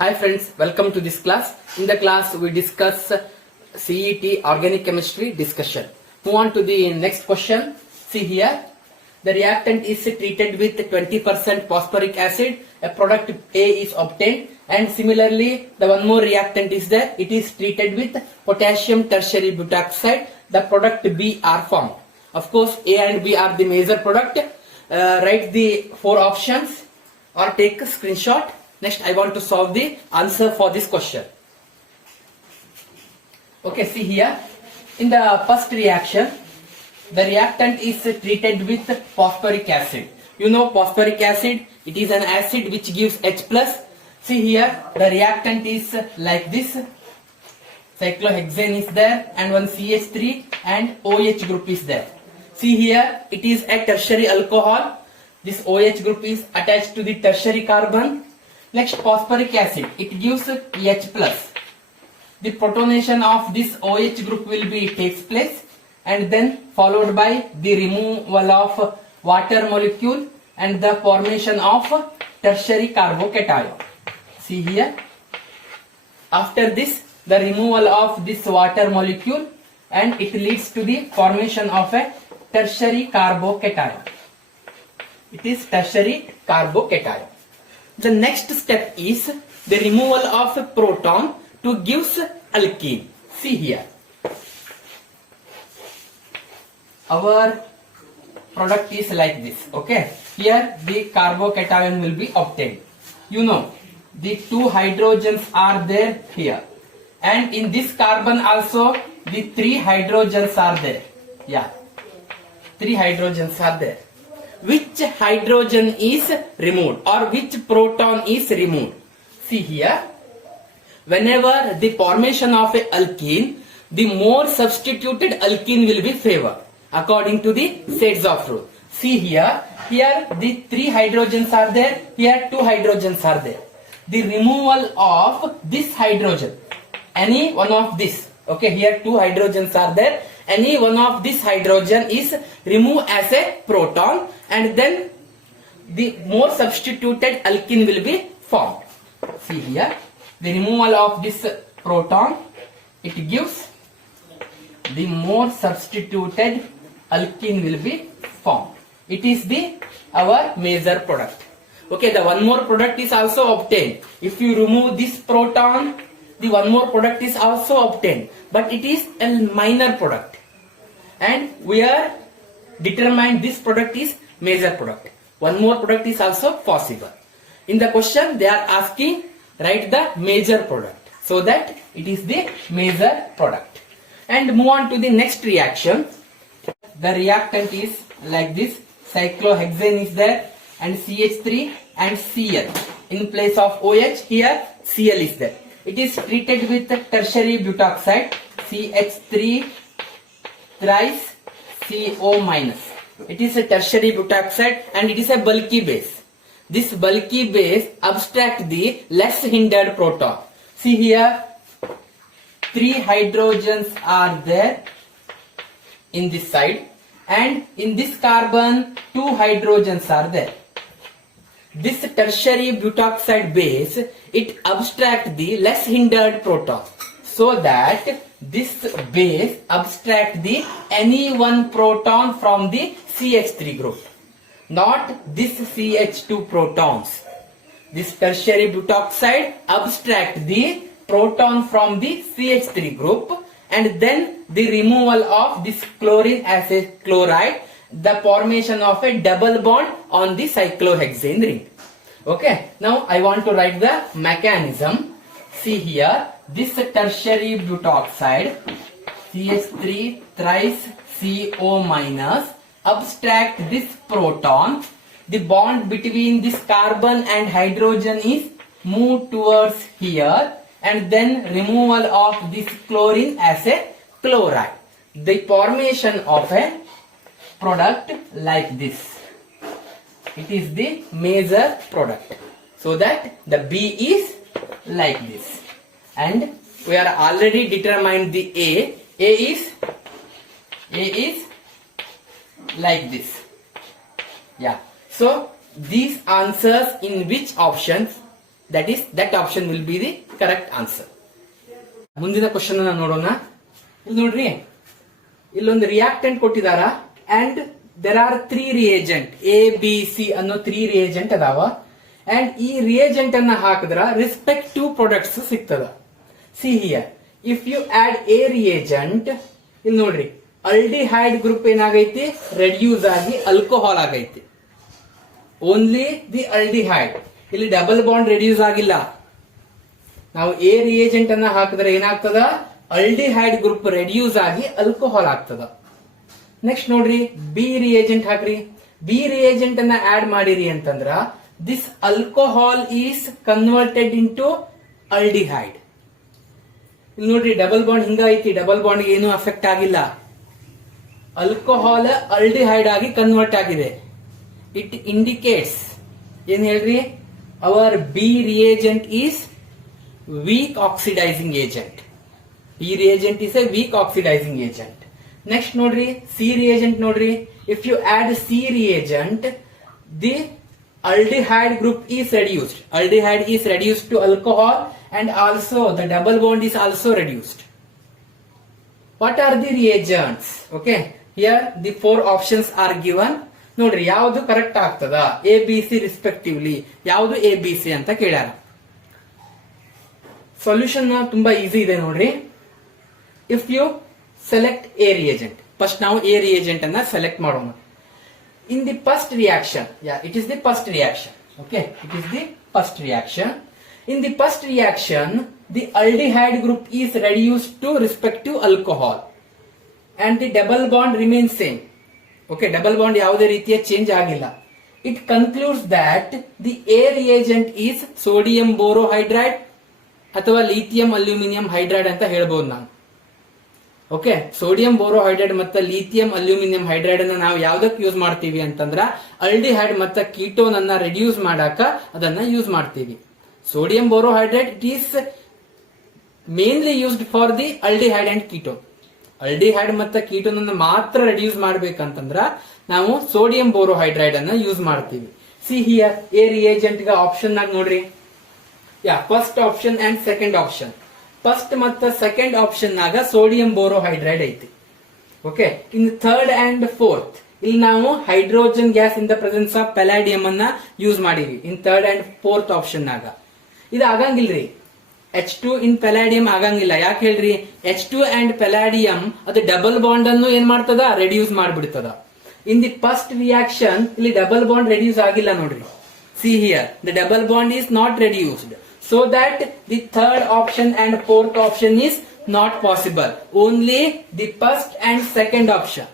Hi friends, welcome to this class. In the class we discuss CET organic chemistry discussion. Move on to the next question. See here, the reactant is treated with 20% phosphoric acid. A product A is obtained, and similarly the one more reactant is there. It is treated with potassium tertiary butoxide. The product B are formed. Of course A and B are the major product. Write the four options or take a screenshot. Next, I want to solve the answer for this question. Okay, see here. In the first reaction, the reactant is treated with phosphoric acid. You know phosphoric acid, it is an acid which gives H+. See here, the reactant is like this. Cyclohexane is there and one CH3 and OH group is there. See here, it is a tertiary alcohol. This OH group is attached to the tertiary carbon. Next, phosphoric acid, it gives H+. The protonation of this OH group will be takes place and then followed by the removal of water molecule and the formation of tertiary carbocation. See here, after this the removal of this water molecule and it leads to the formation of a tertiary carbocation. It is tertiary carbocation. The next step is the removal of a proton to gives alkene. See here. Our product is like this. Okay. Here the carbocation will be obtained. You know, the two hydrogens are there here. And in this carbon also the three hydrogens are there. Yeah. Three hydrogens are there. Which hydrogen is removed or which proton is removed? See here, whenever the formation of a alkene, the more substituted alkene will be favored according to the shades of rule. See here, here the three hydrogens are there, here two hydrogens are there. The removal of this hydrogen, any one of this, okay, here two hydrogens are there, any one of this hydrogen is removed as a proton and then the more substituted alkene will be formed. See here, the removal of this proton, it gives the more substituted alkene will be formed. It is the our major product. Okay, the one more product is also obtained. If you remove this proton, the one more product is also obtained, but it is a minor product and we are determined this product is major product. One more product is also possible. In the question they are asking write the major product, so that it is the major product. And move on to the next reaction. The reactant is like this. Cyclohexane is there and CH3 and Cl. In place of OH here Cl is there. It is treated with tertiary butoxide, CH3 thrice CO minus. It is a tertiary butoxide and it is a bulky base. This bulky base abstract the less hindered proton. See here, three hydrogens are there in this side and in this carbon two hydrogens are there. This tertiary butoxide base, it abstracts the less hindered proton, so that this base abstracts the any one proton from the CH3 group, not this CH2 protons. This tertiary butoxide abstracts the proton from the CH3 group and then the removal of this chlorine as a chloride, the formation of a double bond on the cyclohexane ring. Okay, now I want to write the mechanism. See here, this tertiary butoxide CH3 thrice CO minus abstract this proton. The bond between this carbon and hydrogen is moved towards here and then removal of this chlorine as a chloride. The formation of a product like this. It is the major product. So that the B is like this. And we are already determined the A. A is like this. Yeah. So these answers in which options that option will be the correct answer. ಮುಂದಿನ question ಅನ್ನ ನೋಡೋಣ. ಇಲ್ಲಿ ನೋಡ್ರಿ, ಇಲ್ಲೊಂದು reactant ಕೊಟ್ಟಿದಾರ and there are 3 reagent A, B, C ಅನ್ನೋ 3 reagent ಅದಾವ and ಈ reagent ಅನ್ನ ಹಾಕಿದ್ರ ರಿಸ್ಪೆಕ್ಟಿವ್ ಪ್ರಾಡಕ್ಟ್ಸ್ ಸಿಗ್ತದ. See here, if you add a reagent, ಇಲ್ಲಿ ನೋಡ್ರಿ ಅಲ್ಡಿಹೈಡ್ ಗ್ರೂಪ್ ಏನಾಗೈತಿ, ರೆಡ್ಯೂಸ್ ಆಗಿ ಆಲ್ಕೋಹಾಲ್ ಆಗೈತಿ. ಓನ್ಲಿ ದಿ ಅಲ್ಡಿಹೈಡ್, ಇಲ್ಲಿ ಡಬಲ್ ಬಾಂಡ್ ರೆಡ್ಯೂಸ್ ಆಗಿಲ್ಲ. ನಾವು ಎ ರಿಯೇಜೆಂಟ್ ಅನ್ನ ಹಾಕಿದ್ರೆ ಏನಾಗ್ತದ, ಅಲ್ಡಿಹೈಡ್ ಗ್ರೂಪ್ ರೆಡ್ಯೂಸ್ ಆಗಿ ಆಲ್ಕೋಹಾಲ್ ಆಗ್ತದ. ನೆಕ್ಸ್ಟ್ ನೋಡ್ರಿ, ಬಿ ರಿಯೇಜೆಂಟ್ ಹಾಕ್ರಿ. ಬಿ ರಿಯೇಜೆಂಟ್ ಅನ್ನ ಆಡ್ ಮಾಡಿರಿ ಅಂತಂದ್ರ this alcohol is converted into aldehyde. ಇಲ್ಲಿ ನೋಡ್ರಿ ಡಬಲ್ ಬಾಂಡ್ ಹಿಂಗ ಐತಿ, ಡಬಲ್ ಬಾಂಡ್ ಏನು ಅಫೆಕ್ಟ್ ಆಗಿಲ್ಲ. ಆಲ್ಕೋಹಾಲ್ ಅಲ್ಡಿಹೈಡ್ ಆಗಿ ಕನ್ವರ್ಟ್ ಆಗಿದೆ. ಇಟ್ ಇಂಡಿಕೇಟ್ಸ್ ಏನ್ ಹೇಳ್ರಿ, our B reagent is weak oxidising agent. B reagent is a weak oxidising agent. Next ನೋಡ್ರಿ, ಸಿ ರಿಯೇಜೆಂಟ್ ನೋಡ್ರಿ. If you add C reagent, the aldehyde group is reduced. Aldehyde is reduced to alcohol and also the double bond is also reduced. What are the reagents? Okay, here the 4 options are given. ನೋಡ್ರಿ ಯಾವುದು correct ಆಗ್ತದ, A B C respectively, ಯಾವುದು A B C ಅಂತ ಕೇಳ್ಯಾರ. Solution ತುಂಬಾ easy ಇದೆ ನೋಡ್ರಿ. If you select A reagent, first ನಾವು ಎ ರಿಯೇಜೆಂಟ್ ಅನ್ನ ಸೆಲೆಕ್ಟ್ ಮಾಡೋಣ. In the first reaction, it is the first reaction. Okay, it is the first reaction. In the first reaction, the aldehyde group is reduced to respective alcohol, and the double bond remains same. Okay, double bond ಯಾವುದೇ ರೀತಿಯ change ಆಗಿಲ್ಲ. It concludes that the A reagent is sodium borohydride ಅಥವಾ lithium aluminium hydride ಅಂತ ಹೇಳ್ಬೋದು ನಾವು. Okay, sodium ಬೋರೋಹೈಡ್ರೈಡ್ ಮತ್ತು lithium aluminium hydride ಅನ್ನ ನಾವು ಯಾವ್ದಕ್ಕೆ ಯೂಸ್ ಮಾಡ್ತೀವಿ ಅಂತಂದ್ರ ಅಲ್ಡಿಹೈಡ್ ಮತ್ತು ಕೀಟೋನ್ ಅನ್ನ ರಿಡ್ಯೂಸ್ ಮಾಡಾಕ ಅದನ್ನ ಯೂಸ್ ಮಾಡ್ತೀವಿ. Sodium borohydride it is mainly used for the aldehyde and ketone. Aldehyde ಮತ್ತು ಕೀಟೋನ್ ಅನ್ನ ಮಾತ್ರ ರಿಡ್ಯೂಸ್ ಮಾಡ್ಬೇಕಂತಂದ್ರ ನಾವು ಸೋಡಿಯಂ ಬೋರೋಹೈಡ್ರೈಡ್ ಅನ್ನ ಯೂಸ್ ಮಾಡ್ತೀವಿ. ಸಿ ಹಿಯರ್, ಎ ರಿಯೇಜೆಂಟ್ ಗ ಆಪ್ಷನ್ ನಾಗ ನೋಡ್ರಿ, first option and second option. First ಮತ್ತು ಸೆಕೆಂಡ್ ಆಪ್ಷನ್ ನಾಗ ಸೋಡಿಯಂ ಬೋರೋಹೈಡ್ರೈಡ್ ಐತಿ. Okay, in third and fourth ಇಲ್ಲಿ ನಾವು hydrogen gas in the presence of palladium ಅನ್ನ ಯೂಸ್ ಮಾಡಿವಿ in third and fourth option ನಾಗ. ಇದು ಆಗಂಗಿಲ್ರಿ, H2 ಇನ್ ಪೆಲಾಡಿಯಂ ಆಗಂಗಿಲ್ಲ. ಯಾಕೆ ಹೇಳ್ರಿ, H2 ಅಂಡ್ ಪೆಲಾಡಿಯಂ ಅದು ಡಬಲ್ ಬಾಂಡ್ ಅನ್ನು ಏನ್ ಮಾಡ್ತದ, ರೆಡ್ಯೂಸ್ ಮಾಡ್ಬಿಡ್ತದ. ಇನ್ ದಿ ಫಸ್ಟ್ ರಿಯಾಕ್ಷನ್ ಇಲ್ಲಿ ಡಬಲ್ ಬಾಂಡ್ ರೆಡ್ಯೂಸ್ ಆಗಿಲ್ಲ ನೋಡ್ರಿ. See here, the double bond is not reduced. So that the third option and fourth option is not possible. Only the first and second option.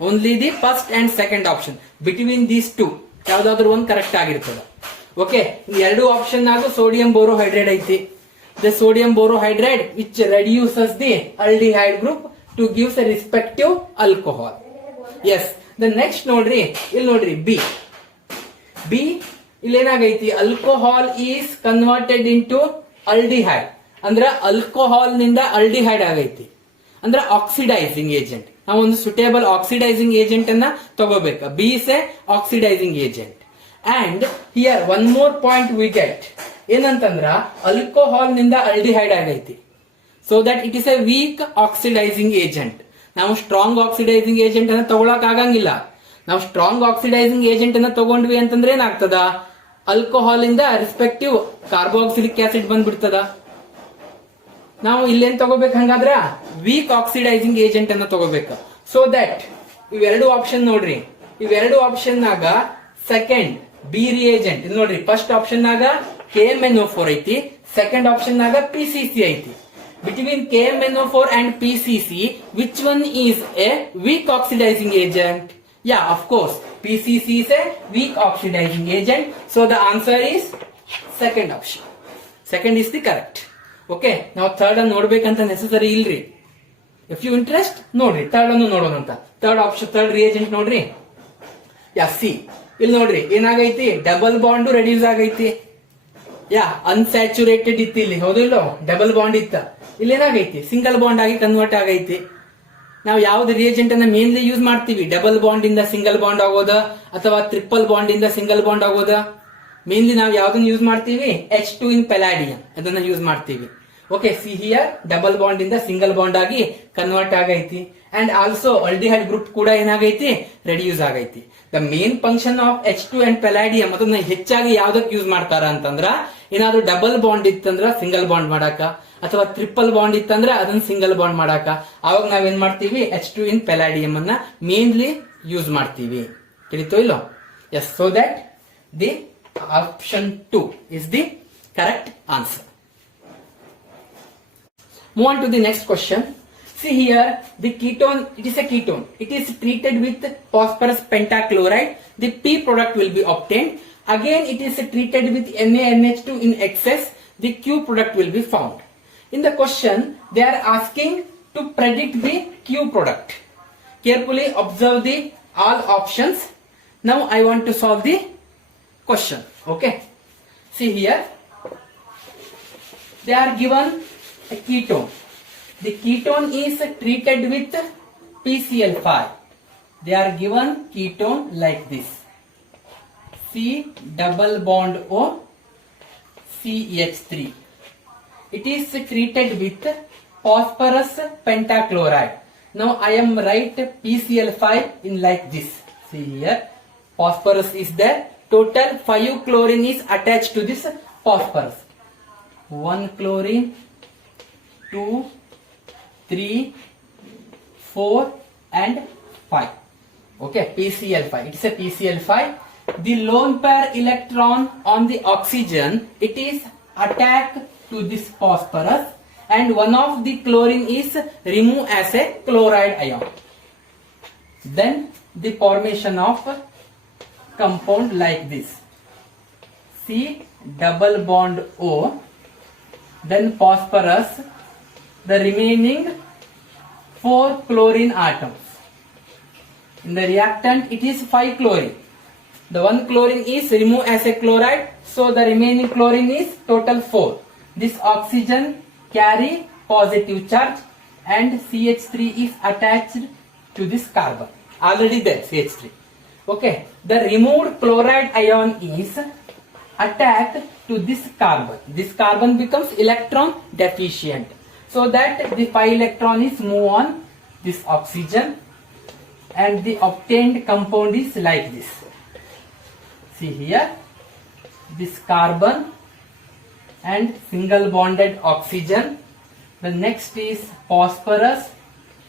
Only the first and second option. Between these two, ಯಾವ್ದಾದ್ರು ಒಂದು correct ಆಗಿರ್ತದೆ. Okay, ಈ ಎರಡು option ನಾಗ sodium borohydride ಐತಿ. The sodium borohydride which reduces the aldehyde group to gives a respective alcohol. Yes, the next ನೋಡ್ರಿ, ಇಲ್ಲಿ ನೋಡ್ರಿ B. ಇಲ್ಲೇನಾಗೈತಿ, alcohol is converted into aldehyde. ಅಂದ್ರ ಆಲ್ಕೋಹಾಲ್ ನಿಂದ ಅಲ್ಡಿಹೈಡ್ ಆಗೈತಿ. ಅಂದ್ರ ಆಕ್ಸಿಡೈಸಿಂಗ್ ಏಜೆಂಟ್. ನಾವು ಒಂದು ಸುಟೇಬಲ್ ಆಕ್ಸಿಡೈಸಿಂಗ್ ಏಜೆಂಟ್ ಅನ್ನ ತಗೋಬೇಕು. B is a oxidising agent. And here one more point we get ಏನಂತಂದ್ರ ಆಲ್ಕೋಹಾಲ್ ನಿಂದ ಅಲ್ಡಿಹೈಡ್ ಆಗೈತಿ. So that it is a weak oxidising agent. ನಾವು ಸ್ಟ್ರಾಂಗ್ ಆಕ್ಸಿಡೈಸಿಂಗ್ ಏಜೆಂಟ್ ಅನ್ನ ತಗೊಳಕ್ ಆಗಂಗಿಲ್ಲ. ನಾವು ಸ್ಟ್ರಾಂಗ್ ಆಕ್ಸಿಡೈಸಿಂಗ್ ಏಜೆಂಟ್ ಅನ್ನ ತಗೊಂಡ್ವಿ ಅಂತಂದ್ರೆ ಏನಾಗ್ತದ, ಆಲ್ಕೋಹಾಲ್ ಇಂದ ರೆಸ್ಪೆಕ್ಟಿವ್ ಕಾರ್ಬೋಕ್ಸಿಲಿಕ್ ಆಸಿಡ್ ಬಂದ್ಬಿಡ್ತದ. ನಾವು ಇಲ್ಲೇನ್ ತಗೋಬೇಕು, ಹಂಗಾದ್ರ ವೀಕ್ ಆಕ್ಸಿಡೈಸಿಂಗ್ ಏಜೆಂಟ್ ಅನ್ನ ತಗೋಬೇಕು. ಸೊ ದಟ್ ಇವೆರಡು ಆಪ್ಷನ್ ನೋಡ್ರಿ, ಇವೆರಡು ಆಪ್ಷನ್ ನಾಗ ಸೆಕೆಂಡ್ ಬಿ ರಿಯೇಜೆಂಟ್ ಇಲ್ಲಿ ನೋಡ್ರಿ, ಫಸ್ಟ್ ಆಪ್ಷನ್ ನಾಗ KMnO4 ಐತಿ, ಸೆಕೆಂಡ್ ಆಪ್ಷನ್ ನಾಗ PCC ಐತಿ. Between KMnO4 and PCC, which one is a weak oxidizing agent? Yeah, of course, PCC is a weak oxidizing agent. So the answer is second option. Second is the correct. Okay, now third ಅನ್ನು ನೋಡ್ಬೇಕಂತ necessary ಇಲ್ರಿ. If you interest, ನೋಡ್ರಿ third ಅನ್ನು ನೋಡೋಣ ಅಂತ. Third option, third reagent ನೋಡ್ರಿ. C. ಇಲ್ಲಿ ನೋಡ್ರಿ ಏನಾಗೈತಿ, ಡಬಲ್ ಬಾಂಡ್ ರೆಡ್ಯೂಸ್ ಆಗೈತಿ. ಅನ್ಸ್ಯಾಚುರೇಟೆಡ್ ಇತ್ತು ಇಲ್ಲಿ, ಹೌದಿಲ್ಲೋ, ಡಬಲ್ ಬಾಂಡ್ ಇತ್ತ. ಇಲ್ಲಿ ಏನಾಗೈತಿ, ಸಿಂಗಲ್ ಬಾಂಡ್ ಆಗಿ ಕನ್ವರ್ಟ್ ಆಗೈತಿ. ನಾವು ಯಾವ್ದು ರಿಯೇಜೆಂಟ್ ಅನ್ನ ಮೇನ್ಲಿ ಯೂಸ್ ಮಾಡ್ತೀವಿ, ಡಬಲ್ ಬಾಂಡ್ ಇಂದ ಸಿಂಗಲ್ ಬಾಂಡ್ ಆಗೋದ ಅಥವಾ ಟ್ರಿಪಲ್ ಬಾಂಡ್ ಇಂದ ಸಿಂಗಲ್ ಬಾಂಡ್ ಆಗೋದ. ಮೇನ್ಲಿ ನಾವು ಯಾವ್ದನ್ನ ಯೂಸ್ ಮಾಡ್ತೀವಿ, H2 ಇನ್ ಪೆಲಾಡಿಯಂ ಅದನ್ನ ಯೂಸ್ ಮಾಡ್ತೀವಿ. Okay, see here double bond ಇಂದ ಸಿಂಗಲ್ ಬಾಂಡ್ ಆಗಿ ಕನ್ವರ್ಟ್ ಆಗೈತಿ. ಅಂಡ್ ಆಲ್ಸೋ ಆಲ್ಡಿಹೈಡ್ ಗ್ರೂಪ್ ಕೂಡ ಏನಾಗೈತಿ, ರೆಡ್ಯೂಸ್ ಆಗೈತಿ. The main function of H2 and palladium ಅದನ್ನ ಹೆಚ್ಚಾಗಿ ಯಾವ್ದಕ್ ಯೂಸ್ ಮಾಡ್ತಾರ ಅಂತಂದ್ರ, ಏನಾದ್ರು ಡಬಲ್ ಬಾಂಡ್ ಇತ್ತಂದ್ರ ಸಿಂಗಲ್ ಬಾಂಡ್ ಮಾಡಾಕ, ಅಥವಾ ಟ್ರಿಪಲ್ ಬಾಂಡ್ ಇತ್ತಂದ್ರ ಅದನ್ನ ಸಿಂಗಲ್ ಬಾಂಡ್ ಮಾಡಾಕ, ಅವಾಗ ನಾವೇನ್ ಮಾಡ್ತೀವಿ, H2 ಇನ್ ಪೆಲಾಡಿಯಂ ಅನ್ನ ಮೇನ್ಲಿ ಯೂಸ್ ಮಾಡ್ತೀವಿ. ತಿಳಿತೋ ಇಲ್ಲೋ? Yes, so that the option 2 is the correct answer. Move on to the next question. See here, the ketone, it is a ketone. It is treated with phosphorus pentachloride. The P product will be obtained. Again, it is treated with NaNH2 in excess. The Q product will be found. In the question, they are asking to predict the Q product. Carefully observe the all options. Now I want to solve the question. Okay. See here, they are given a ketone. The ketone is treated with PCl5. They are given ketone like this. C double bond O CH3. It is treated with phosphorus pentachloride. Now I am write PCl5 in like this. See here, phosphorus is there. Total 5 chlorine is attached to this phosphorus. 1 chlorine, 2, 3, 4 and 5. Okay, PCl5. It is a PCl5. The lone pair electron on the oxygen, it is attacked to this phosphorus, and one of the chlorine is removed as a chloride ion. Then the formation of compound like this. C double bond O, then phosphorus, the remaining 4 chlorine atoms. In the reactant, it is 5 chlorine. The 1 chlorine is removed as a chloride, so the remaining chlorine is total 4. This oxygen carry positive charge, and CH3 is attached to this carbon. Already there, CH3. Okay, the removed chloride ion is attacked to this carbon. This carbon becomes electron deficient, so that the 5 electron is move on this oxygen, and the obtained compound is like this. See here, this carbon and single bonded oxygen. The next is phosphorus.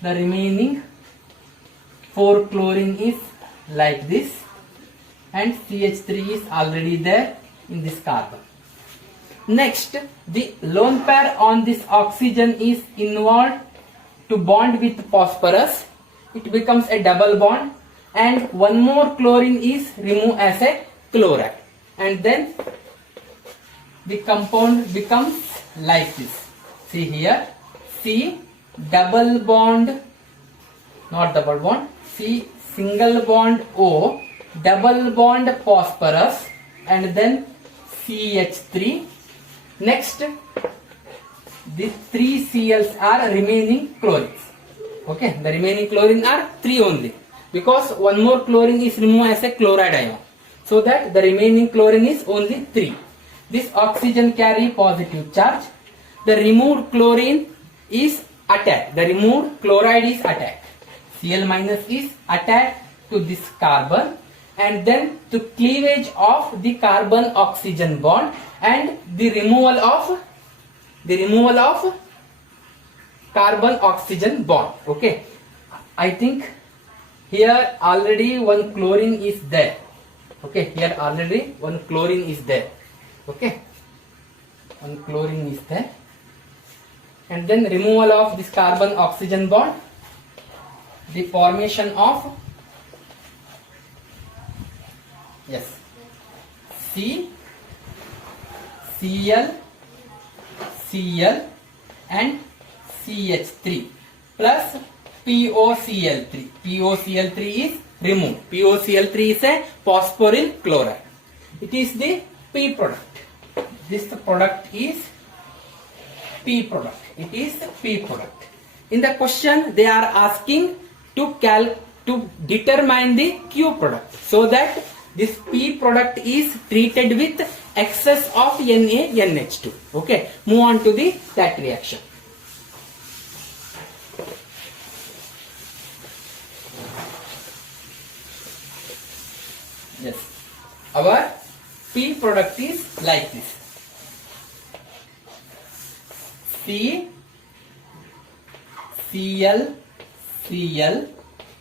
The remaining 4 chlorine is like this, and CH3 is already there in this carbon. Next, the lone pair on this oxygen is involved to bond with phosphorus. It becomes a double bond, and 1 more chlorine is removed as a chloride, and then the compound becomes like this. See here, C double bond, not double bond, C single bond O, double bond phosphorus, and then CH3. Next, the 3 Cls are remaining chlorines. Okay, the remaining chlorine are 3 only, because 1 more chlorine is removed as a chloride ion, so that the remaining chlorine is only 3. This oxygen carry positive charge. The removed chlorine is attacked. The removed chloride is attacked. Cl minus is attached to this carbon, and then to cleavage of the carbon oxygen bond, and the removal of carbon oxygen bond. Okay, I think here already 1 chlorine is there. Okay, here already 1 chlorine is there. Okay, 1 chlorine is there, and then removal of this carbon oxygen bond, the formation of C Cl Cl and CH3 plus POCl3. POCl3 is removed. POCl3 is a phosphoryl chloride. It is the P product. This product is P product. It is P product. In the question, they are asking to determine the Q product, so that This P product is treated with excess of NaNH2. Okay, move on to that reaction. Yes, our P product is like this. C, Cl, Cl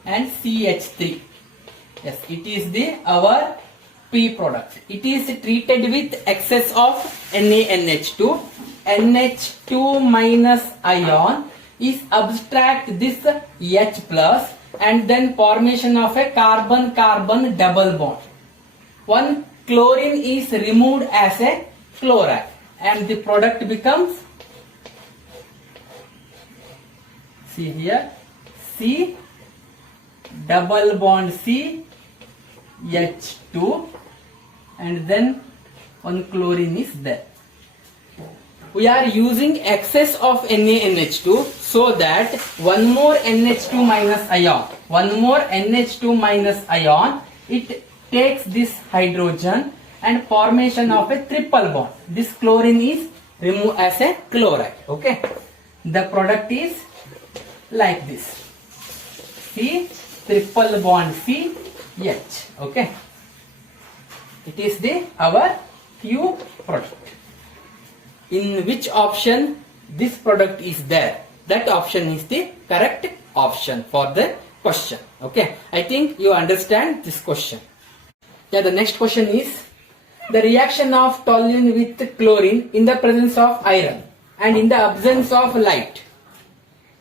and CH3. Yes, it is our P product. It is treated with excess of NaNH2. NH2 minus ion is abstract this H plus and then formation of a carbon-carbon double bond. One chlorine is removed as a chloride and the product becomes, see here, C double bond C H2 and then one chlorine is there. We are using excess of NaNH2 so that one more NH2 minus ion, it takes this hydrogen and formation of a triple bond. This chlorine is removed as a chloride. Okay, the product is like this. C triple bond C H. Okay, it is our Q product. In which option this product is there? That option is the correct option for the question. Okay, I think you understand this question. Yeah, the next question is the reaction of toluene with chlorine in the presence of iron and in the absence of light.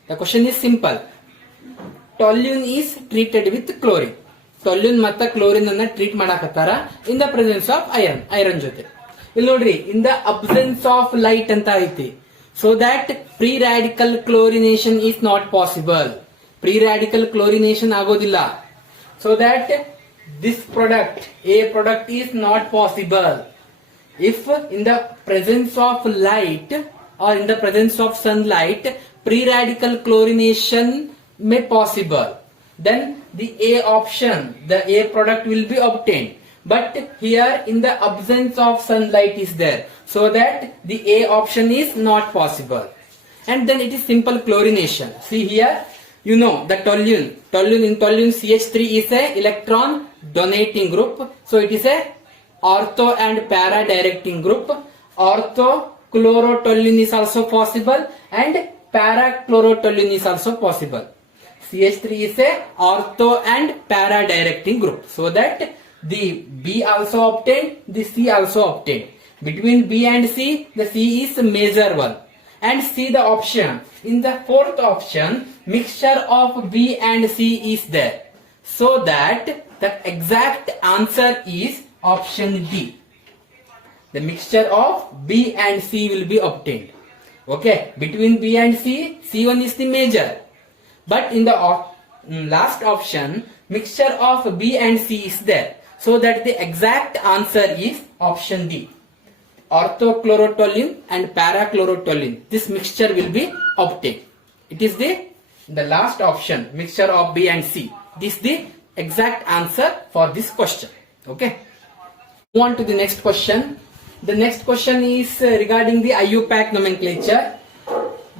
The question is simple. Toluene is treated with chlorine. Toluene ಮತ್ತು chlorine ಅನ್ನು treat ಮಾಡಕತ್ತಾರ in the presence of iron ಜೊತೆ. ಇಲ್ಲಿ ನೋಡ್ರಿ, in the absence of light ಅಂತ ಐತಿ. So that pre-radical chlorination is not possible. Pre-radical chlorination ಆಗೋದಿಲ್ಲ. So that this product, A product is not possible. If in the presence of light or in the presence of sunlight, pre-radical chlorination may possible, then the A option, the A product will be obtained. But here in the absence of sunlight is there, so that the A option is not possible. And then it is simple chlorination. See here, you know the toluene in toluene CH3 is a electron donating group, so it is a ortho and para directing group. Ortho chlorotoluene is also possible and para chlorotoluene is also possible. CH3 is a ortho and para directing group, so that the B also obtained, the C also obtained. Between B and C, the C is major one. And see the option. In the fourth option, mixture of B and C is there. So that the exact answer is option D. The mixture of B and C will be obtained. Okay, between B and C, C1 is the major. But in the last option, mixture of B and C is there. So that the exact answer is option D. Orthochlorotoluene and parachlorotoluene. This mixture will be obtained. It is the last option, mixture of B and C. This is the exact answer for this question. Okay. Move on to the next question. The next question is regarding the IUPAC nomenclature.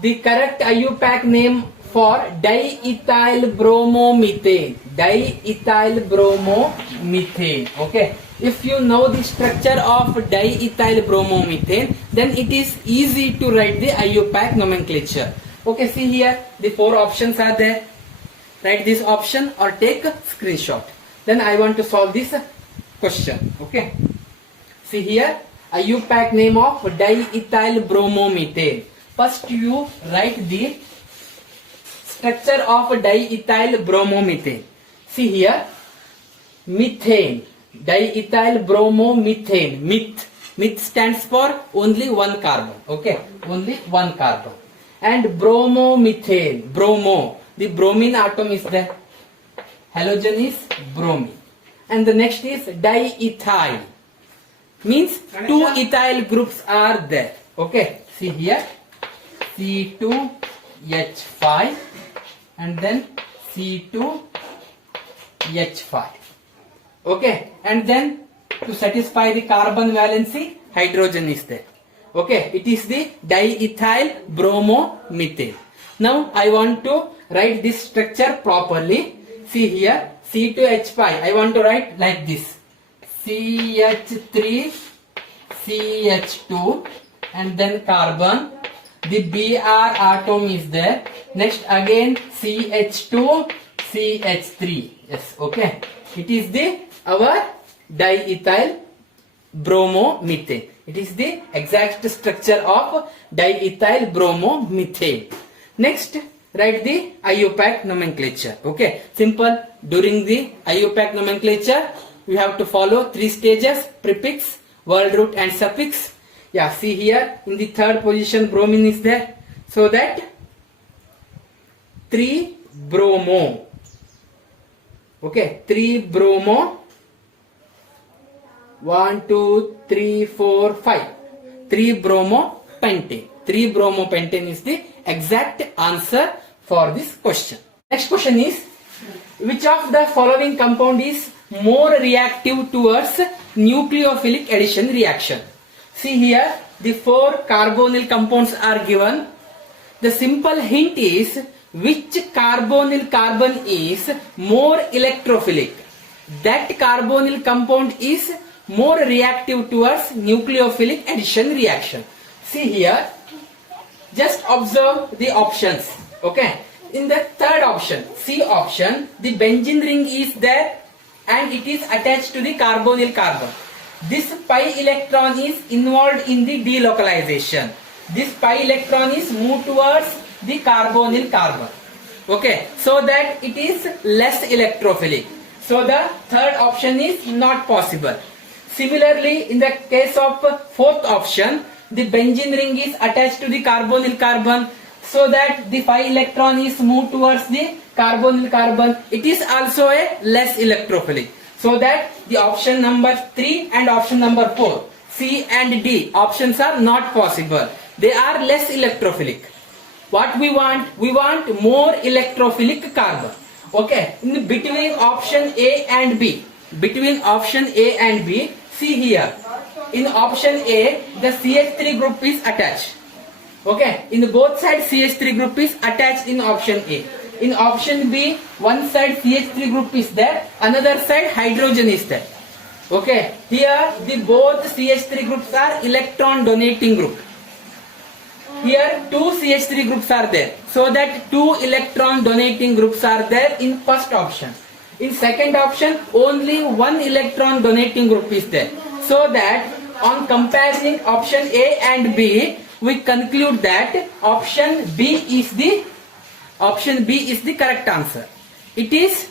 The correct IUPAC name for diethyl bromomethane. Diethyl bromomethane. Okay. If you know the structure of diethyl bromomethane, then it is easy to write the IUPAC nomenclature. Okay, see here, the four options are there. Write this option or take a screenshot. Then I want to solve this question. Okay. See here, IUPAC name of diethyl bromomethane. First you write the structure of diethyl bromomethane. See here, methane, diethyl bromomethane. Meth stands for only one carbon. Okay, only one carbon. And bromomethane, bromo, the bromine atom is there. Halogen is bromine. And the next is diethyl, means two ethyl groups are there. Okay, see here, C2H5 and then C2H5. Okay, and then to satisfy the carbon valency, hydrogen is there. Okay, it is the diethyl bromomethane. Now I want to write this structure properly. See here, C2H5. I want to write like this: CH3, CH2, and then carbon. The Br atom is there. Next again CH2, CH3. Yes, okay. It is the our diethyl bromomethane. It is the exact structure of diethyl bromomethane. Next, write the IUPAC nomenclature. Okay, simple. During the IUPAC nomenclature, we have to follow 3 stages: prefix, word root, and suffix. Yeah, see here in the third position bromine is there. So that 3-bromo. Okay, 3-bromo. 1, 2, 3, 4, 5. 3-bromopentane. 3-bromopentane is the exact answer for this question. Next question is, which of the following compound is more reactive towards nucleophilic addition reaction? See here, the 4 carbonyl compounds are given. The simple hint is which carbonyl carbon is more electrophilic. That carbonyl compound is more reactive towards nucleophilic addition reaction. See here, just observe the options. Okay, in the third option, C option, the benzene ring is there and it is attached to the carbonyl carbon. This pi electron is involved in the delocalization. This pi electron is moved towards the carbonyl carbon. Okay, so that it is less electrophilic. So the third option is not possible. Similarly, in the case of fourth option, the benzene ring is attached to the carbonyl carbon, so that the pi electron is moved towards the carbonyl carbon. It is also a less electrophilic. So that the option number 3 and option number 4, C and D options are not possible. They are less electrophilic. What we want? We want more electrophilic carbon. Okay, in between option A and B, between option A and B, see here, in option A, the CH3 group is attached. Okay, in both sides CH3 group is attached in option A. In option B, one side CH3 group is there, another side hydrogen is there. Okay, here the both CH3 groups are electron donating group. Here 2 CH3 groups are there, so that 2 electron donating groups are there in first option. In second option, only 1 electron donating group is there. So that on comparing option A and B, we conclude that option B is the correct answer. It is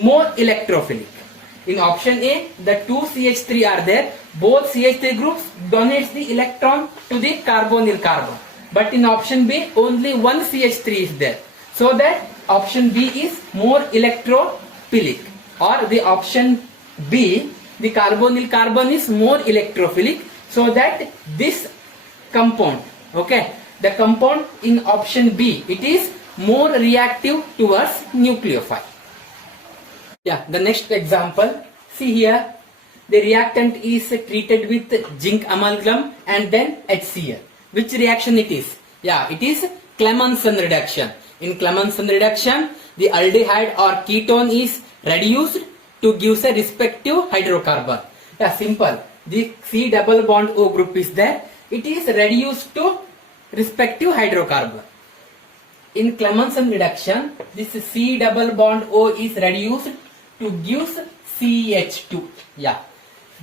more electrophilic. In option A, the 2 CH3 are there. Both CH3 groups donates the electron to the carbonyl carbon. But in option B, only 1 CH3 is there. So that option B is more electrophilic. Or the option B, the carbonyl carbon is more electrophilic. So that this compound, okay, the compound in option B, it is more reactive towards nucleophile. Yeah, the next example, see here, the reactant is treated with zinc amalgam and then HCl. Which reaction it is? Yeah, it is Clemmensen reduction. In Clemmensen reduction, the aldehyde or ketone is reduced to give a respective hydrocarbon. Yeah, simple. The C double bond O group is there. It is reduced to respective hydrocarbon. In Clemmensen reduction, this C double bond O is reduced to give CH2. Yeah,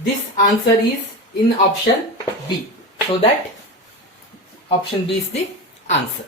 this answer is in option B. So that option B is the answer.